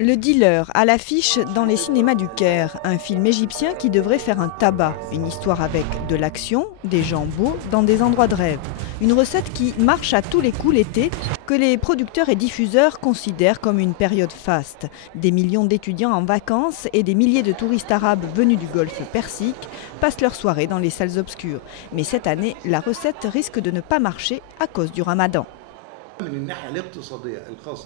Le dealer à l'affiche dans les cinémas du Caire, un film égyptien qui devrait faire un tabac. Une histoire avec de l'action, des gens beaux, dans des endroits de rêve. Une recette qui marche à tous les coups l'été, que les producteurs et diffuseurs considèrent comme une période faste. Des millions d'étudiants en vacances et des milliers de touristes arabes venus du golfe Persique passent leur soirée dans les salles obscures. Mais cette année, la recette risque de ne pas marcher à cause du ramadan.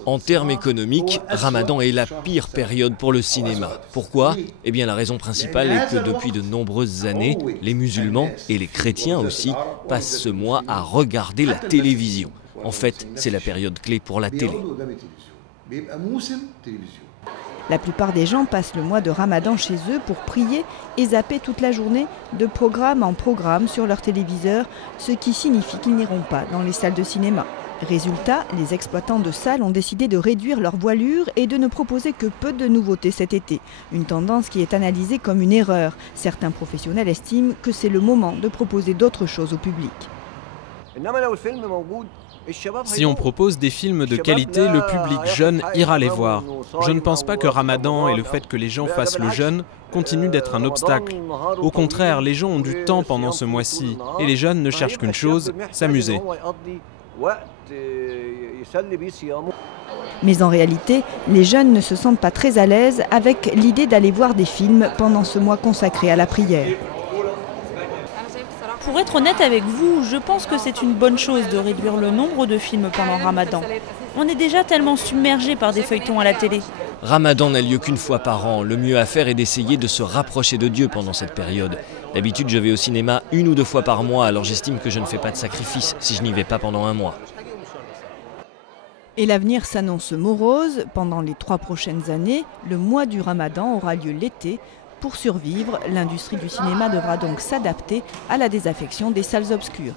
En termes économiques, Ramadan est la pire période pour le cinéma. Pourquoi ? Eh bien la raison principale est que depuis de nombreuses années, les musulmans et les chrétiens aussi passent ce mois à regarder la télévision. En fait, c'est la période clé pour la télé. La plupart des gens passent le mois de Ramadan chez eux pour prier et zapper toute la journée de programme en programme sur leur téléviseur, ce qui signifie qu'ils n'iront pas dans les salles de cinéma. Résultat, les exploitants de salles ont décidé de réduire leur voilure et de ne proposer que peu de nouveautés cet été. Une tendance qui est analysée comme une erreur. Certains professionnels estiment que c'est le moment de proposer d'autres choses au public. Si on propose des films de qualité, le public jeune ira les voir. Je ne pense pas que Ramadan et le fait que les gens fassent le jeûne continuent d'être un obstacle. Au contraire, les gens ont du temps pendant ce mois-ci et les jeunes ne cherchent qu'une chose, s'amuser. Mais en réalité, les jeunes ne se sentent pas très à l'aise avec l'idée d'aller voir des films pendant ce mois consacré à la prière. Pour être honnête avec vous, je pense que c'est une bonne chose de réduire le nombre de films pendant Ramadan. On est déjà tellement submergé par des feuilletons à la télé. Ramadan n'a lieu qu'une fois par an. Le mieux à faire est d'essayer de se rapprocher de Dieu pendant cette période. D'habitude, je vais au cinéma 1 ou 2 fois par mois, alors j'estime que je ne fais pas de sacrifice si je n'y vais pas pendant un mois. Et l'avenir s'annonce morose. Pendant les 3 prochaines années, le mois du Ramadan aura lieu l'été. Pour survivre, l'industrie du cinéma devra donc s'adapter à la désaffection des salles obscures.